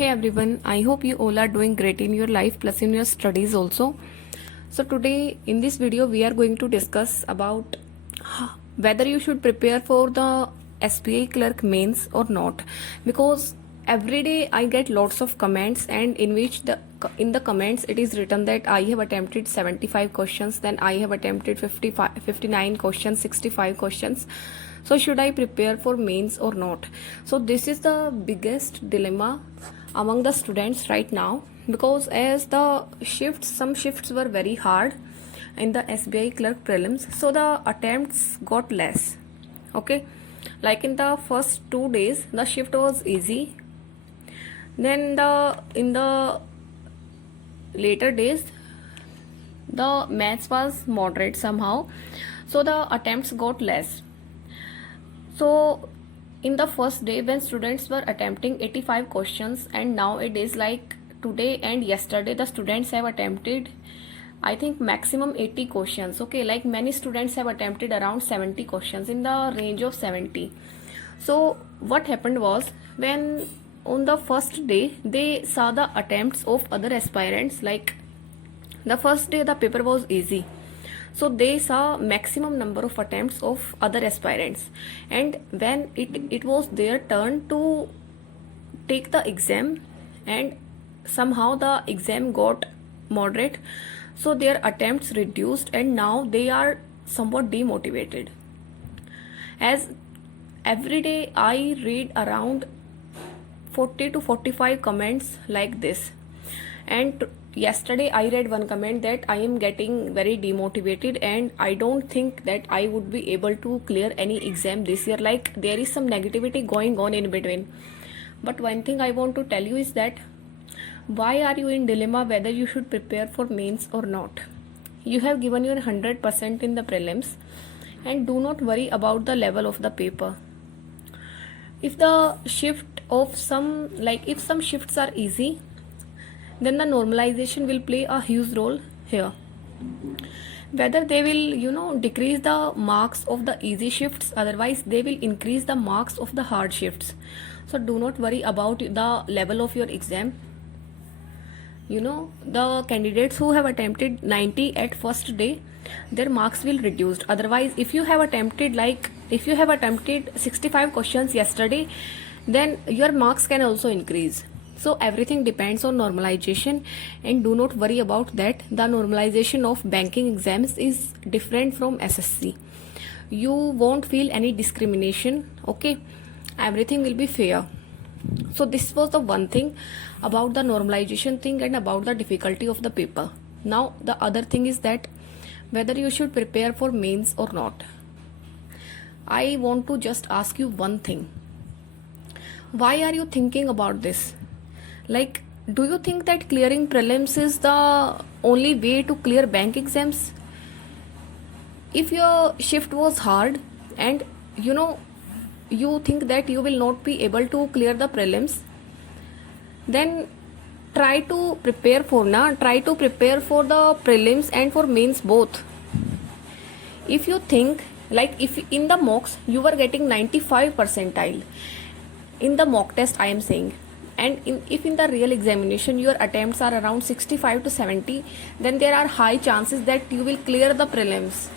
Hey everyone, I hope you all are doing great in your life plus in your studies also. So today in this video we are going to discuss about whether you should prepare for the SBI clerk mains or not, because every day I get lots of comments, and in which in the comments it is written that I have attempted 75 questions, then I have attempted 59 questions, 65 questions. So should I prepare for mains or not? So this is the biggest dilemma among the students right now, because as some shifts were very hard in the SBI clerk prelims, so the attempts got less. Okay, like in the first 2 days the shift was easy, then in the later days the maths was moderate somehow, so the attempts got less. So in the first day when students were attempting 85 questions, and now it is like today and yesterday the students have attempted I think maximum 80 questions. Okay, like many students have attempted around 70 questions, in the range of 70. So what happened was, when on the first day they saw the attempts of other aspirants, like the first day the paper was easy, so they saw maximum number of attempts of other aspirants, and when it was their turn to take the exam, and somehow the exam got moderate, so their attempts reduced, and now they are somewhat demotivated. As every day I read around 40 to 45 comments like this, and yesterday I read one comment that I am getting very demotivated and I don't think that I would be able to clear any exam this year. Like there is some negativity going on in between. But one thing I want to tell you is that why are you in dilemma whether you should prepare for mains or not? You have given your 100% in the prelims, and do not worry about the level of the paper. If the shift of if some shifts are easy, then the normalization will play a huge role here. Whether they will decrease the marks of the easy shifts, otherwise they will increase the marks of the hard shifts. So do not worry about the level of your exam. The candidates who have attempted 90 at first day, their marks will reduce. Otherwise, if you have attempted 65 questions yesterday, then your marks can also increase. So everything depends on normalization, and do not worry about that. The normalization of banking exams is different from SSC. You won't feel any discrimination. Okay, everything will be fair. So this was the one thing about the normalization thing and about the difficulty of the paper. Now the other thing is that whether you should prepare for mains or not. I want to just ask you one thing. Why are you thinking about this? Like, do you think that clearing prelims is the only way to clear bank exams? If your shift was hard and you think that you will not be able to clear the prelims, then try to prepare for the prelims and for mains both. If you think, like, if in the mocks you were getting 95 percentile in the mock test, I am saying, and if in the real examination your attempts are around 65 to 70, then there are high chances that you will clear the prelims.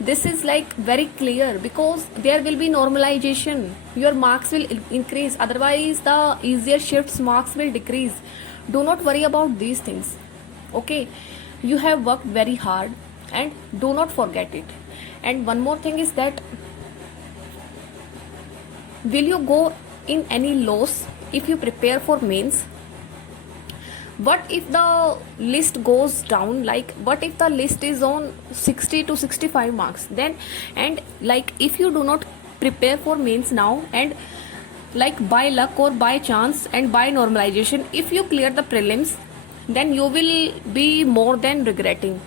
This is like very clear, because there will be normalization. Your marks will increase, otherwise the easier shifts marks will decrease. Do not worry about these things. Okay, you have worked very hard, and do not forget it. And one more thing is that, will you go in any loss if you prepare for mains? What if the list goes down? Like, what if the list is on 60 to 65 marks? Then, and like, if you do not prepare for mains now, and like by luck or by chance and by normalization, if you clear the prelims, then you will be more than regretting.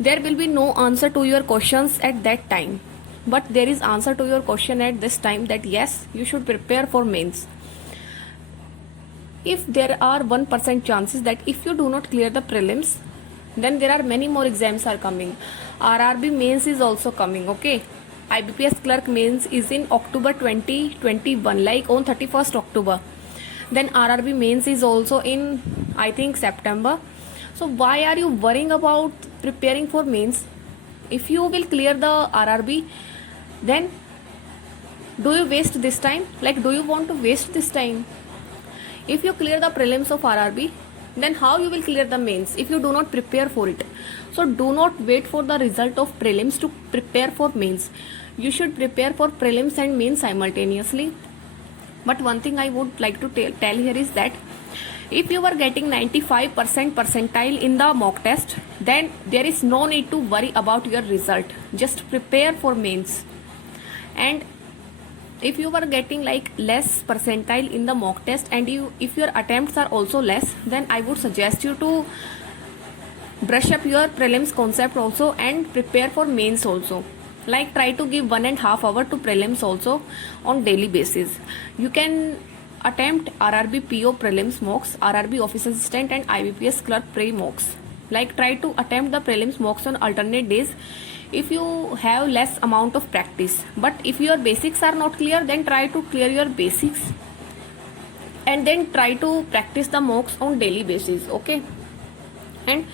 There will be no answer to your questions at that time, but there is answer to your question at this time, that yes, you should prepare for mains. If there are 1% chances that if you do not clear the prelims, then there are many more exams are coming. RRB mains is also coming. Okay, IBPS clerk mains is in October 2021, like on 31st October. Then RRB mains is also in, I think, September. So why are you worrying about preparing for mains? If you will clear the RRB, then do you waste this time? Like, do you want to waste this time? If you clear the prelims of RRB, then how you will clear the mains if you do not prepare for it? So do not wait for the result of prelims to prepare for mains. You should prepare for prelims and mains simultaneously. But one thing I would like to tell here is that if you are getting 95% percentile in the mock test, then there is no need to worry about your result. Just prepare for mains. And if you are getting like less percentile in the mock test, and if your attempts are also less, then I would suggest you to brush up your prelims concept also and prepare for mains also. Like, try to give 1.5 hours to prelims also on daily basis. You can attempt RRB PO prelims mocks, RRB office assistant and IBPS clerk pre mocks. Like, try to attempt the prelims mocks on alternate days if you have less amount of practice. But if your basics are not clear, then try to clear your basics and then try to practice the mocks on daily basis. Okay, and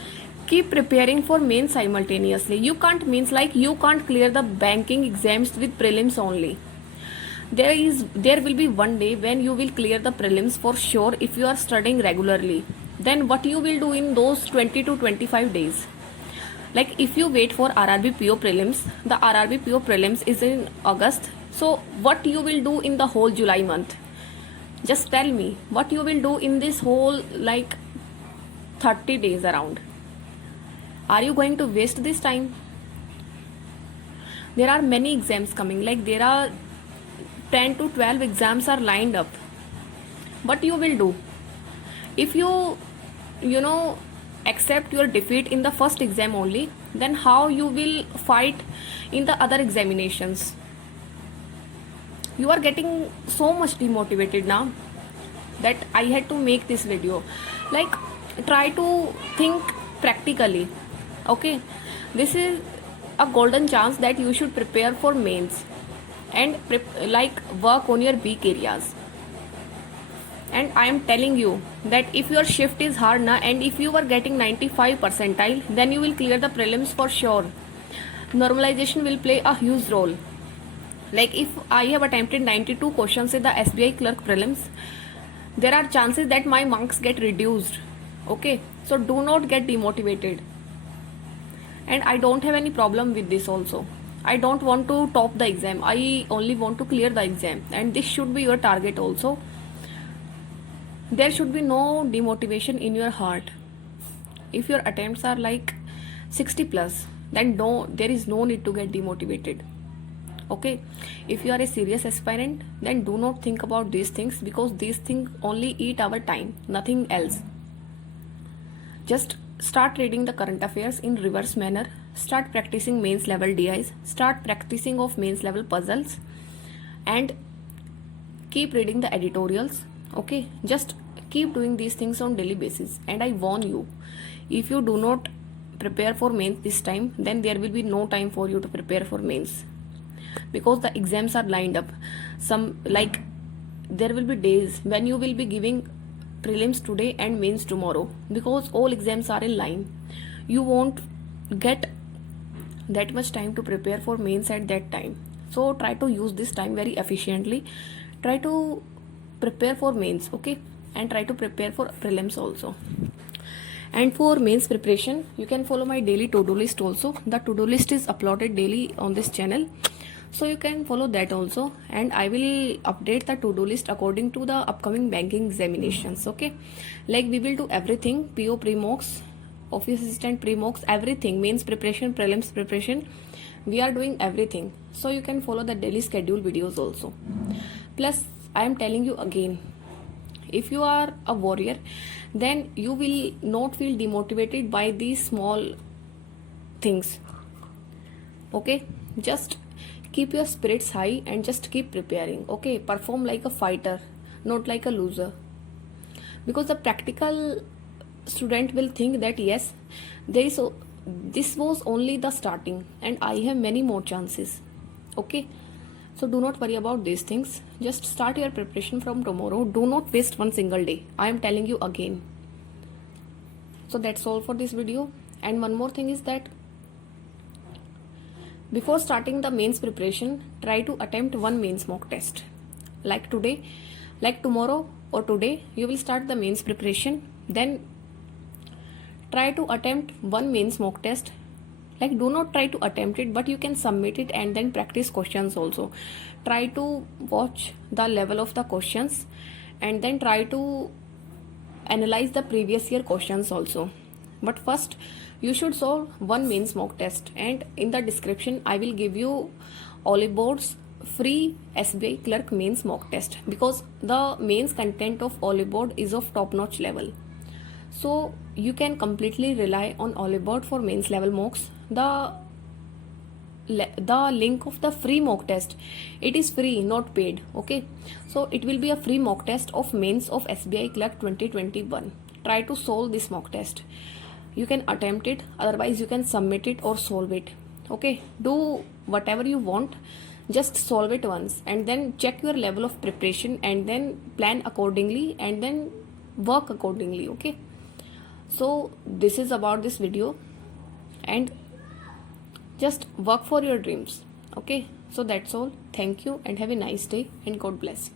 keep preparing for mains simultaneously. You can't clear the banking exams with prelims only. There will be one day when you will clear the prelims for sure if you are studying regularly. Then what you will do in those 20 to 25 days? Like, if you wait for RRB PO prelims, the RRB PO prelims is in August. So what you will do in the whole July month? Just tell me what you will do in this whole like 30 days around. Are you going to waste this time? There are many exams coming, like there are 10 to 12 exams are lined up. What you will do? If you accept your defeat in the first exam only, then how you will fight in the other examinations? You are getting so much demotivated now that I had to make this video. Like, try to think practically. Okay, this is a golden chance that you should prepare for mains and work on your weak areas. And I am telling you that if your shift is hard now and if you are getting 95 percentile, then you will clear the prelims for sure. Normalization will play a huge role. Like, if I have attempted 92 questions in the SBI clerk prelims, there are chances that my marks get reduced. Okay, so do not get demotivated. And I don't have any problem with this also. I don't want to top the exam. I only want to clear the exam, and this should be your target also. There should be no demotivation in your heart. If your attempts are like 60 plus, then there is no need to get demotivated. Okay, if you are a serious aspirant, then do not think about these things, because these things only eat our time, nothing else. Just start reading the current affairs in reverse manner, start practicing mains level DIs, start practicing of mains level puzzles, and keep reading the editorials. Okay, just keep doing these things on daily basis. And I warn you, if you do not prepare for mains this time, then there will be no time for you to prepare for mains, because the exams are lined up. There will be days when you will be giving prelims today and mains tomorrow, because all exams are in line. You won't get that much time to prepare for mains at that time. So try to use this time very efficiently. Try to prepare for mains, okay, and try to prepare for prelims also. And for mains preparation, you can follow my daily to-do list also. The to-do list is uploaded daily on this channel, so you can follow that also, and I will update the to-do list according to the upcoming banking examinations. Okay, like we will do everything: PO pre-mocks, office assistant pre-mocks, everything, mains preparation, prelims preparation. We are doing everything, so you can follow the daily schedule videos also. Plus, I am telling you again, if you are a warrior, then you will not feel demotivated by these small things. Okay, just keep your spirits high and just keep preparing. Okay, perform like a fighter, not like a loser, because the practical student will think that yes, this was only the starting and I have many more chances. Okay, So do not worry about these things. Just start your preparation from tomorrow. Do not waste one single day. I am telling you again. So that's all for this video. And one more thing is that before starting the mains preparation, try to attempt one mains mock test. Like today, like tomorrow or today, you will start the mains preparation. Then try to attempt one mains mock test. Like, do not try to attempt it, but you can submit it and then practice questions also. Try to watch the level of the questions and then try to analyze the previous year questions also. But first you should solve one mains mock test, and in the description I will give you Olive Board's free SBI clerk mains mock test, because the mains content of Olive Board is of top notch level. So you can completely rely on Olive Board for mains level mocks. The link of the free mock test, it is free, not paid. Okay, so it will be a free mock test of mains of SBI clerk 2021. Try to solve this mock test. You can attempt it, otherwise you can submit it or solve it. Okay, do whatever you want, just solve it once and then check your level of preparation and then plan accordingly and then work accordingly. Okay, so this is about this video, and just work for your dreams. Okay, so that's all. Thank you and have a nice day, and God bless.